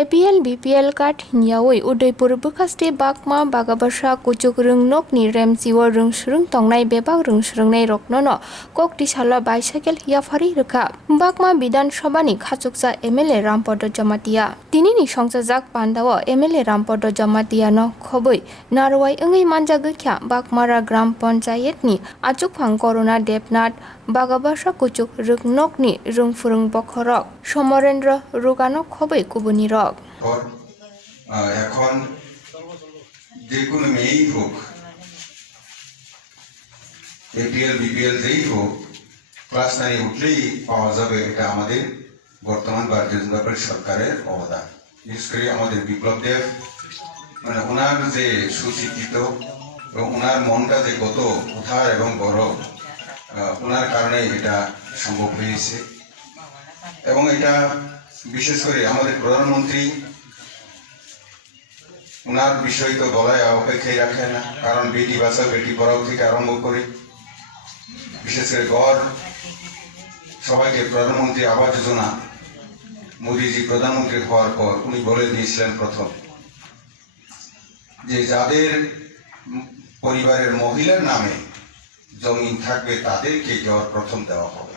APL BPL card hinyawi Udaipur Bekasti Bakma Bagabasa Kucuk Rungnok ni Remsiwa Rungsrung Tongnai Bebak Rungsrungnai Rokno Kok Disala Bicycle yapharkha Bakma Bidan Sobani Khachuksa MLA Rampodo Jamatia Tinini Songsajak Pandawa MLA Rampodo Jamatia no Khoboi Narwai Engai Manjagakya Bakmara Gram Panchayat ni Achuk Phang Corona Debnat Bagabasa Kucuk Rungnok ni Rungfurung Bokhorok Somorendra Rugano Khoboi Kubuni এখন যে কোনো মেয়েই হোক APL BPL যেই হোক class 9 উঠলেই পাওয়া যাবে, এটা আমাদের বর্তমান ভারতীয় জনতা পার্টি সরকারের অবদান। বিশেষ করে আমাদের বিপ্লব দেব, মানে ওনার যে সুচিন্তিত এবং ওনার মনটা যে কত উদার এবং বড়, ওনার কারণে এটা সম্ভব হয়েছে। এবং এটা বিশেষ করে আমাদের প্রধানমন্ত্রী ওনার বিষয় তো বলায় অপেক্ষায় রাখে না, কারণ বেটি বাঁচাও বেটি পড়াও থেকে আরম্ভ করে বিশেষ করে গড় সবাইকে প্রধানমন্ত্রী আবাস যোজনা মোদীজি প্রধানমন্ত্রী হওয়ার পর উনি বলে দিয়েছিলেন প্রথম যে যাদের পরিবারের মহিলার নামে জমিন থাকবে তাদেরকে গড় প্রথম দেওয়া হবে।